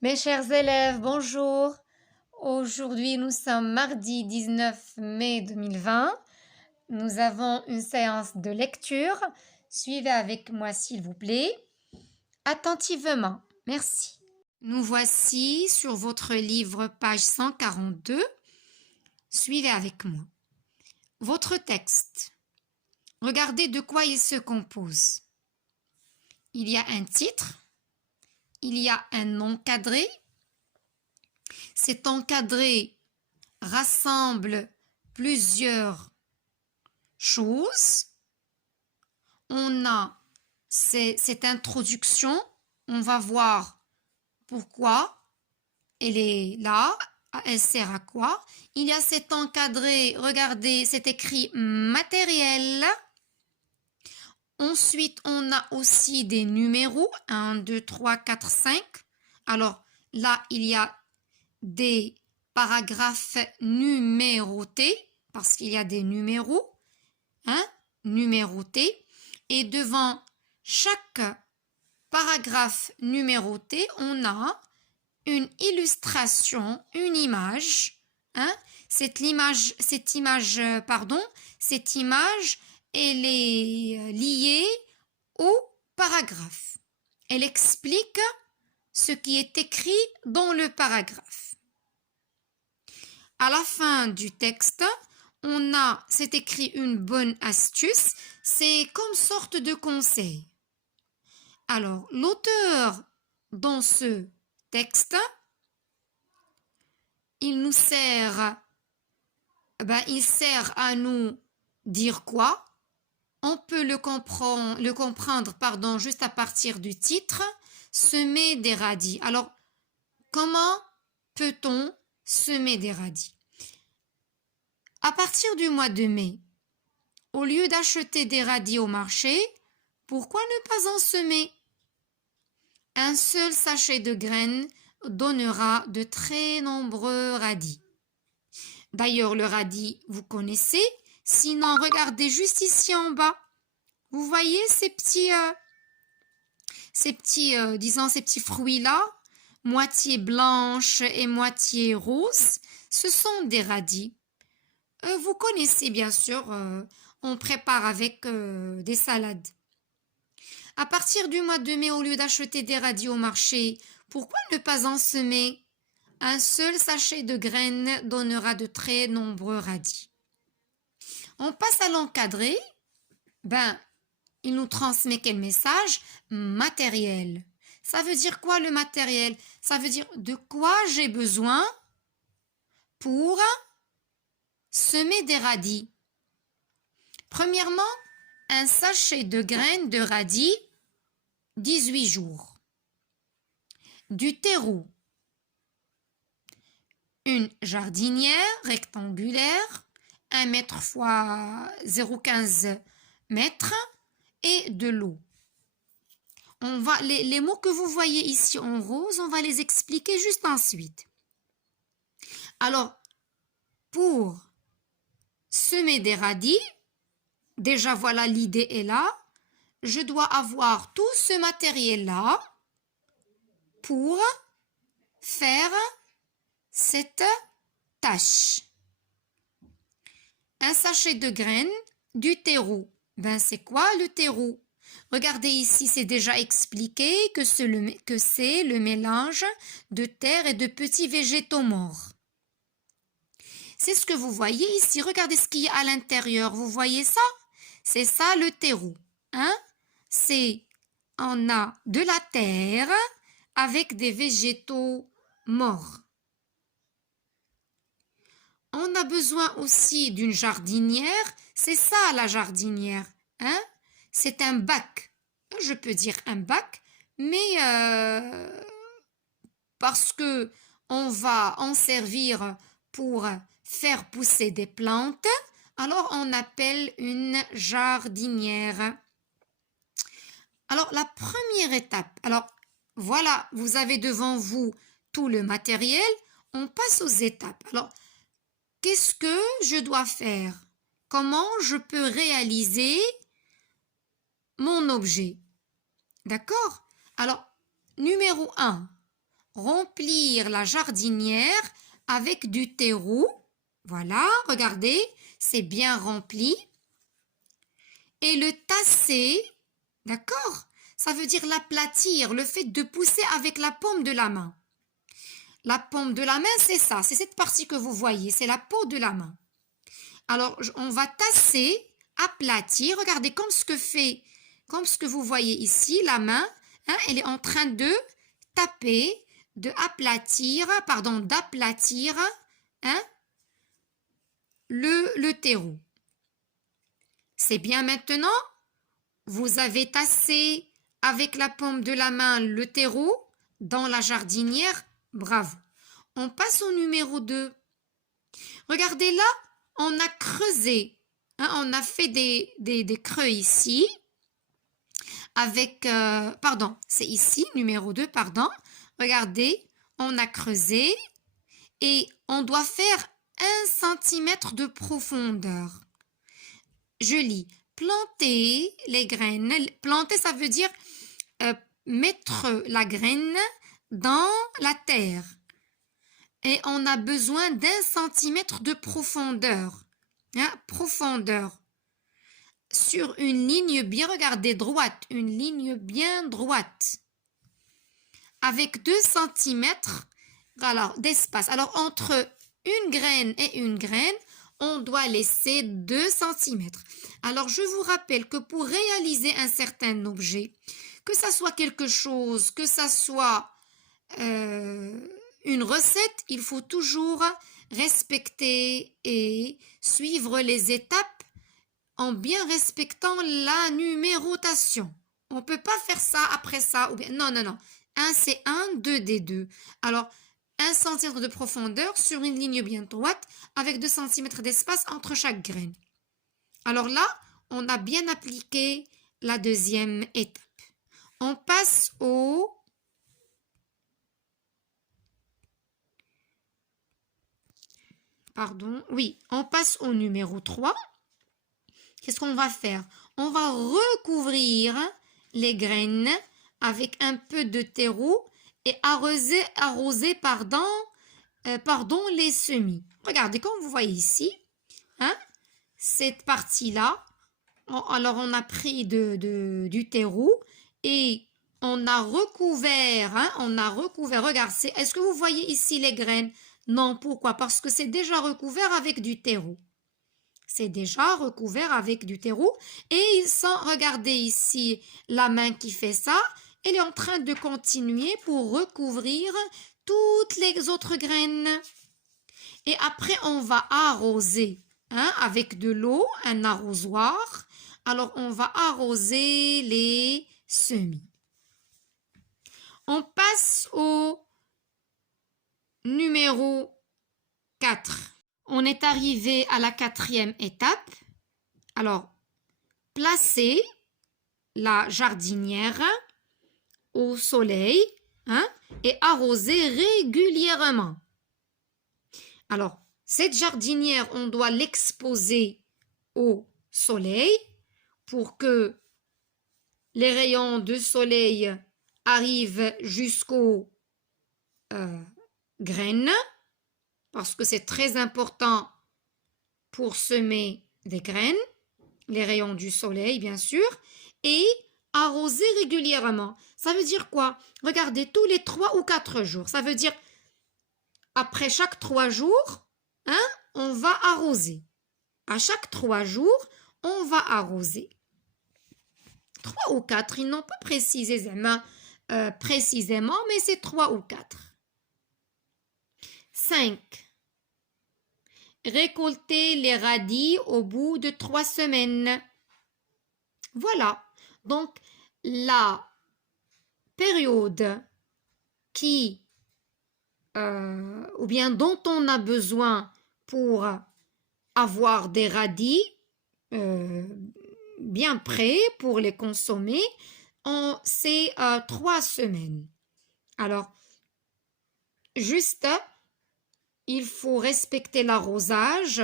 Mes chers élèves, bonjour. Aujourd'hui, nous sommes mardi 19 mai 2020. Nous avons une séance de lecture. Suivez avec moi, s'il vous plaît, attentivement. Merci. Nous voici sur votre livre, page 142. Suivez avec moi. Votre texte. Regardez de quoi il se compose. Il y a un titre. Il y a un encadré. Cet encadré rassemble plusieurs choses. On a cette introduction. On va voir pourquoi elle est là. Elle sert à quoi? Il y a cet encadré. Regardez, c'est écrit matériel. Ensuite, on a aussi des numéros. 1, 2, 3, 4, 5. Alors là, il y a des paragraphes numérotés parce qu'il y a des numéros, numérotés. Et devant chaque paragraphe numéroté, on a une illustration, une image. Cette image, elle est liée au paragraphe. Elle explique ce qui est écrit dans le paragraphe. À la fin du texte, c'est écrit une bonne astuce, c'est comme sorte de conseil. Alors, l'auteur dans ce texte, il sert à nous dire quoi? On peut le comprendre, juste à partir du titre, semer des radis. Alors, comment peut-on semer des radis? À partir du mois de mai, au lieu d'acheter des radis au marché, pourquoi ne pas en semer? Un seul sachet de graines donnera de très nombreux radis. D'ailleurs, le radis, vous connaissez. Sinon, regardez juste ici en bas. Vous voyez ces petits fruits-là, moitié blanches et moitié roses, ce sont des radis. Vous connaissez bien sûr, on prépare avec des salades. À partir du mois de mai, au lieu d'acheter des radis au marché, pourquoi ne pas en semer? Un seul sachet de graines donnera de très nombreux radis. On passe à l'encadré. Il nous transmet quel message? Matériel. Ça veut dire quoi le matériel? Ça veut dire de quoi j'ai besoin pour semer des radis. Premièrement, un sachet de graines de radis, 18 jours. Du terreau. Une jardinière rectangulaire, 1 mètre x 0,15 mètres et de l'eau. Les mots que vous voyez ici en rose, on va les expliquer juste ensuite. Alors, pour semer des radis, déjà voilà, l'idée est là. Je dois avoir tout ce matériel-là pour faire cette tâche. Un sachet de graines, du terreau. C'est quoi le terreau? Regardez ici, c'est déjà expliqué que c'est le mélange de terre et de petits végétaux morts. C'est ce que vous voyez ici. Regardez ce qu'il y a à l'intérieur. Vous voyez ça? C'est ça le terreau. On a de la terre avec des végétaux morts. On a besoin aussi d'une jardinière. C'est ça la jardinière. C'est un bac. Je peux dire un bac, mais parce que on va en servir pour faire pousser des plantes, alors on appelle une jardinière. Alors la première étape, alors voilà, vous avez devant vous tout le matériel, on passe aux étapes. Alors, qu'est-ce que je dois faire? Comment je peux réaliser mon objet? D'accord? Alors, numéro 1, remplir la jardinière avec du terreau. Voilà, regardez, c'est bien rempli. Et le tasser, d'accord? Ça veut dire l'aplatir, le fait de pousser avec la paume de la main. La paume de la main, c'est ça, c'est cette partie que vous voyez, c'est la peau de la main. Alors, on va tasser, aplatir, regardez comme ce que vous voyez ici, la main, hein, elle est en train de taper, d'aplatir, hein, le terreau. C'est bien maintenant? Vous avez tassé avec la paume de la main le terreau dans la jardinière. Bravo. On passe au numéro 2. Regardez là, on a creusé. Hein, on a fait des creux ici. Avec, pardon, c'est ici, numéro 2, pardon. Regardez, on a creusé et on doit faire 1 cm de profondeur. Je lis, planter les graines. Planter, ça veut dire mettre la graine dans la terre. Et on a besoin d'1 cm de profondeur. Hein, profondeur. Sur une ligne bien, regardez, droite. Une ligne bien droite. Avec 2 cm d'espace. Alors, entre une graine et une graine, on doit laisser 2 cm. Alors, je vous rappelle que pour réaliser un certain objet, que ça soit quelque chose, que ça soit une recette, il faut toujours respecter et suivre les étapes en bien respectant la numérotation. On ne peut pas faire ça après ça. Ou bien, non, non, non. 1 c'est 1, 2 des 2. Alors, 1 cm de profondeur sur une ligne bien droite avec 2 cm d'espace entre chaque graine. Alors là, on a bien appliqué la deuxième étape. On passe au... Pardon, oui, on passe au numéro 3. Qu'est-ce qu'on va faire? On va recouvrir les graines avec un peu de terreau et arroser les semis. Regardez, comme vous voyez ici, hein, cette partie-là, alors on a pris du terreau et on a recouvert, regarde, est-ce que vous voyez ici les graines? Non, pourquoi? Parce que c'est déjà recouvert avec du terreau. C'est déjà recouvert avec du terreau et regardez ici la main qui fait ça, elle est en train de continuer pour recouvrir toutes les autres graines. Et après, on va arroser, hein, avec de l'eau, un arrosoir. Alors, on va arroser les semis. On passe au numéro 4. On est arrivé à la 4e étape. Alors, placez la jardinière au soleil, hein, et arroser régulièrement. Alors, cette jardinière, on doit l'exposer au soleil pour que les rayons de soleil arrivent jusqu'aux graines, parce que c'est très important pour semer des graines, les rayons du soleil, bien sûr, et arroser régulièrement. Ça veut dire quoi? Regardez, tous les 3 ou 4 jours. Ça veut dire, après chaque 3 jours, hein, on va arroser. À chaque 3 jours, on va arroser. 3 ou 4, ils n'ont pas précisé précisément, mais c'est 3 ou 4. 5. Récolter les radis au bout de 3 semaines. Voilà. Donc, la période ou bien dont on a besoin pour avoir des radis bien prêts pour les consommer, c'est 3 semaines. Alors, juste, il faut respecter l'arrosage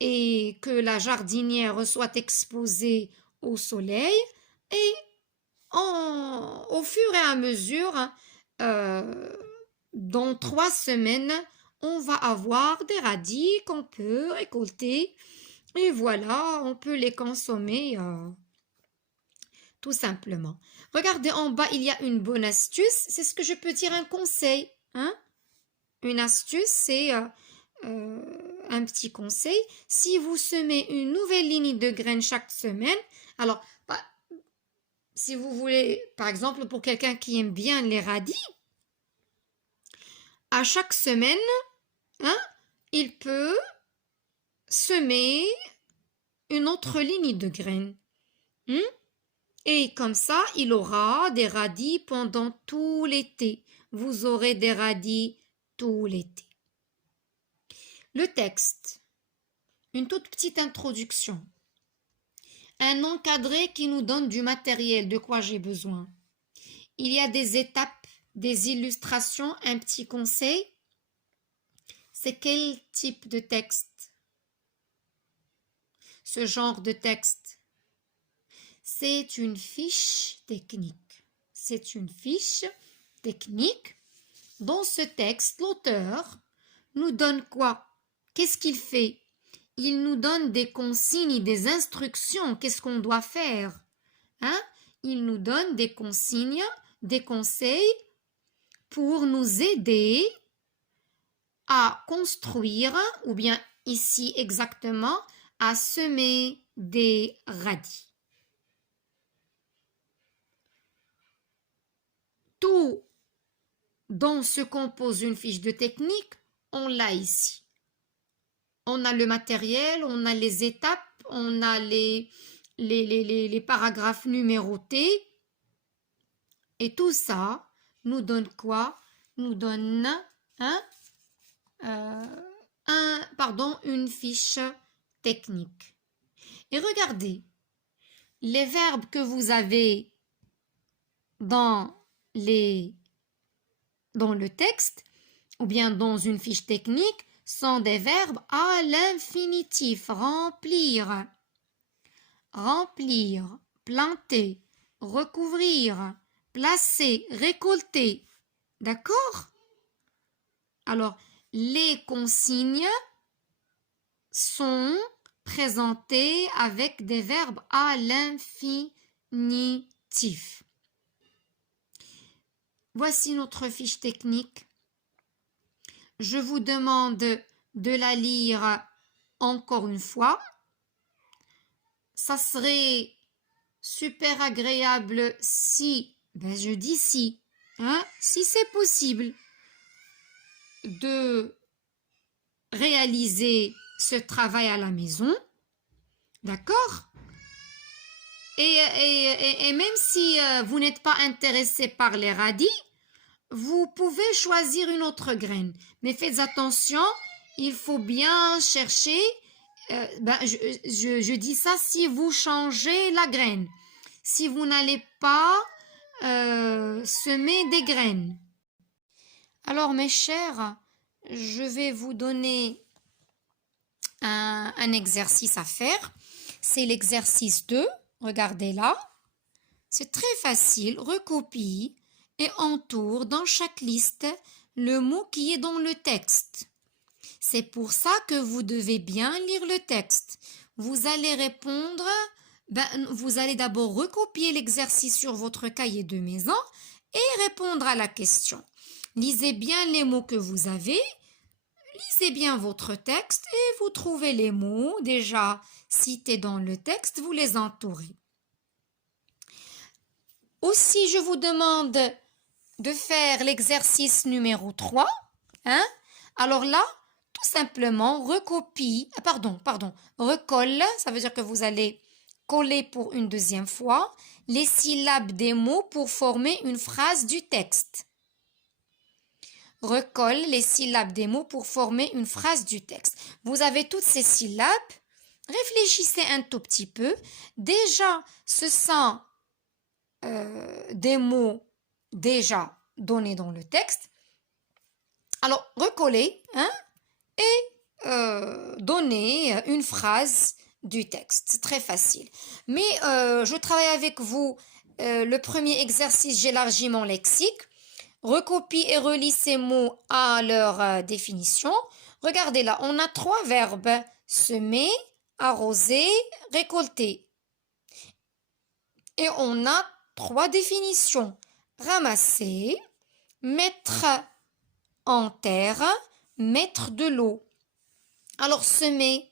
et que la jardinière soit exposée au soleil et au fur et à mesure, dans 3 semaines, on va avoir des radis qu'on peut récolter. Et voilà, on peut les consommer tout simplement. Regardez en bas, il y a une bonne astuce. C'est ce que je peux dire, un conseil. Hein? Une astuce, c'est un petit conseil. Si vous semez une nouvelle ligne de graines chaque semaine, alors, si vous voulez, par exemple, pour quelqu'un qui aime bien les radis, à chaque semaine, hein, il peut semer une autre ligne de graines. Et comme ça, il aura des radis pendant tout l'été. Vous aurez des radis tout l'été. Le texte. Une toute petite introduction. Un encadré qui nous donne du matériel, de quoi j'ai besoin. Il y a des étapes, des illustrations, un petit conseil. C'est quel type de texte? Ce genre de texte. C'est une fiche technique. C'est une fiche technique. Dans ce texte, l'auteur nous donne quoi? Qu'est-ce qu'il fait? Il nous donne des consignes, des instructions. Qu'est-ce qu'on doit faire? Hein? Il nous donne des consignes, des conseils pour nous aider à construire, ou bien ici exactement, à semer des radis. Tout dont se compose une fiche de technique, on l'a ici. On a le matériel, on a les étapes, on a les paragraphes numérotés. Et tout ça nous donne quoi? Nous donne une fiche technique. Et regardez, les verbes que vous avez dans le texte ou bien dans une fiche technique sont des verbes à l'infinitif. Remplir, remplir, planter, recouvrir, placer, récolter. D'accord? Alors, les consignes sont présentées avec des verbes à l'infinitif. Voici notre fiche technique. Je vous demande de la lire encore une fois. Ça serait super agréable si, je dis si, si c'est possible de réaliser ce travail à la maison. D'accord? Et même si vous n'êtes pas intéressé par les radis, vous pouvez choisir une autre graine. Mais faites attention, il faut bien chercher. Je dis ça si vous changez la graine. Si vous n'allez pas semer des graines. Alors mes chers, je vais vous donner un exercice à faire. C'est l'exercice 2. Regardez là. C'est très facile. Recopie et entoure dans chaque liste le mot qui est dans le texte. C'est pour ça que vous devez bien lire le texte. Vous allez répondre, vous allez d'abord recopier l'exercice sur votre cahier de maison et répondre à la question. Lisez bien les mots que vous avez, lisez bien votre texte et vous trouvez les mots déjà cités dans le texte, vous les entourez. Aussi, je vous demande de faire l'exercice numéro 3. Alors là, tout simplement, recolle, ça veut dire que vous allez coller pour une deuxième fois les syllabes des mots pour former une phrase du texte. Recolle les syllabes des mots pour former une phrase du texte. Vous avez toutes ces syllabes. Réfléchissez un tout petit peu. Déjà, ce sont des mots déjà donnés dans le texte. Alors, recollez et donnez une phrase du texte. C'est très facile. Mais je travaille avec vous le premier exercice, j'élargis mon lexique. Recopie et relis ces mots à leur définition. Regardez là, on a 3 verbes. Semer, arroser, récolter. Et on a 3 définitions. Ramasser, mettre en terre, mettre de l'eau. Alors semer,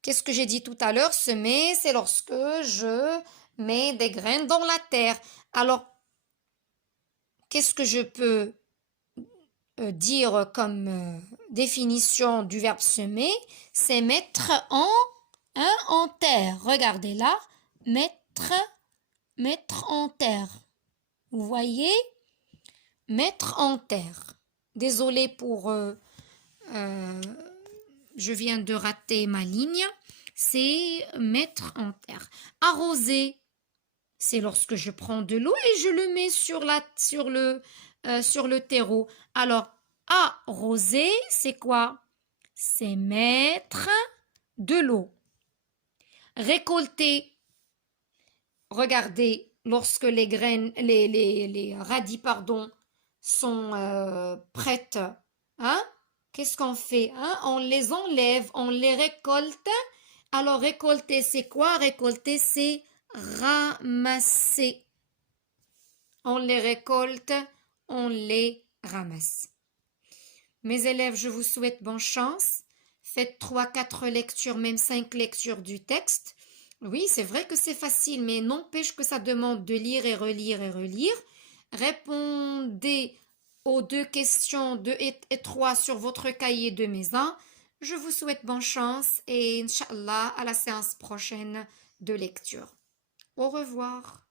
qu'est-ce que j'ai dit tout à l'heure? Semer, c'est lorsque je mets des graines dans la terre. Alors, qu'est-ce que je peux dire comme définition du verbe semer? C'est mettre en terre. Regardez là, mettre en terre. Vous voyez? Mettre en terre. Désolée pour... je viens de rater ma ligne. C'est mettre en terre. Arroser, c'est lorsque je prends de l'eau et je le mets sur le terreau. Alors, arroser, c'est quoi? C'est mettre de l'eau. Récolter, regardez, lorsque les graines, les radis, pardon, sont prêtes, hein? Qu'est-ce qu'on fait, hein? On les enlève, on les récolte. Alors, récolter, c'est quoi? Récolter, c'est ramasser. On les récolte, on les ramasse. Mes élèves, je vous souhaite bonne chance. Faites 3-4 lectures, même 5 lectures du texte. Oui, c'est vrai que c'est facile, mais n'empêche que ça demande de lire et relire et relire. Répondez aux 2 questions 2 et 3 sur votre cahier de maison. Je vous souhaite bonne chance et Inch'Allah à la séance prochaine de lecture. Au revoir.